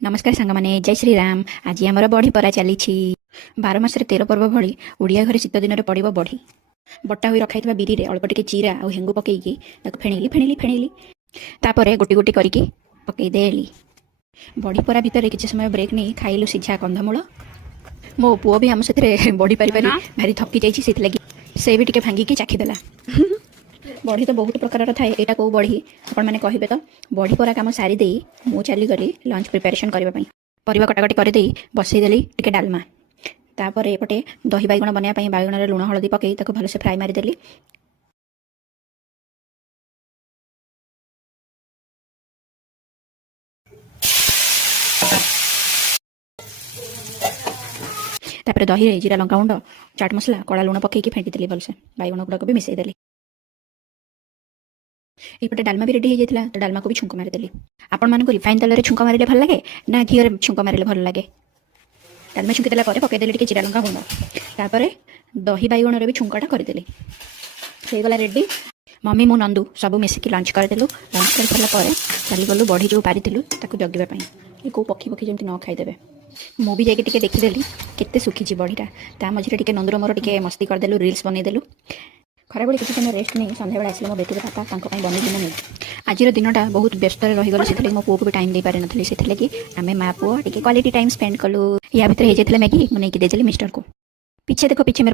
नमस्कार सांग मैंने जय श्री राम। आज आमर बढ़ी परा चली 12 मास 13 पर्व भली ओडिया घरे शीत दिन पड़ो बढ़ी बटा हुई रखाई बिरी रे अल्प टिके जीरा और हेंगु पकईकी फेणिली फेणिली फेणिली तापर गोटी गोटी करके पकईदेली। बढ़ी परा भितर किसी समय ब्रेक नहीं खाइलु सीझा कंधमूल। मो पुओ भी आम से बढ़ी पारि पारि भारी थकी जाइए से भी टिके भांगिकी चाखीदेला। बढ़ी तो बहुत प्रकार थाए यहाँ कौ बढ़ी आपण मैंने कहे तो बढ़ी परा कम सारी मु चली गली लंच प्रिपेरेसन करने परिवा कटाकटी करदे बसईदेली टिके डालमा तापर एपटे दही बैगण बनवाई बैगण लुण हलदी पकई भलसे फ्राए मारिदेली। तापर दही रे जीरा लंका गुंड चाट मसला कड़ा लुण पकईकी फेंटीदेली भलसे बैगण गुड़ाक भी मिसईदेली। एपटे डालमा भी रेडी हो जाता तो डालमा को भी छुंक मारिदेली। आपण मानक रिफाइन तेल रे छुंक मारे भल लगे ना घी छुंक मारे भल लगे। डालमा छुंकी देला पकईदेली टिके जीरा लंका गुंड तापर दही बैगण भी छुंकटा करदेली। हो गला रेडी। मम्मी मु नंदू सब मिसिकी लंच करदेलु। लंच कर सारा चली गलु बढ़ी जो पारिलु जगवाई कौ पक्षी पक्षी जमी न खाईदेवे। मु भी जाकि देखीदेली केते सुखी बढ़ीटा ता मझे टिके नंदुर मोर टिके मस्ती करदेलु रिल्स बनईदेलु। खराबड़ी किसी टाइम रेस्ट नहीं संध्या बेला आसले मो बेटी पापा बनई नहीं। आज दिनटा बहुत व्यस्त रहीगल से मो पुओ को भी टाइम दे पारि नथली से कि आम माँ पुओ टिके क्वालिटी टाइम स्पेंड कलु। या भितर हो जाता मैगी मुझे देदेली मिस्टर को। पीछे देखो पीछे मेरे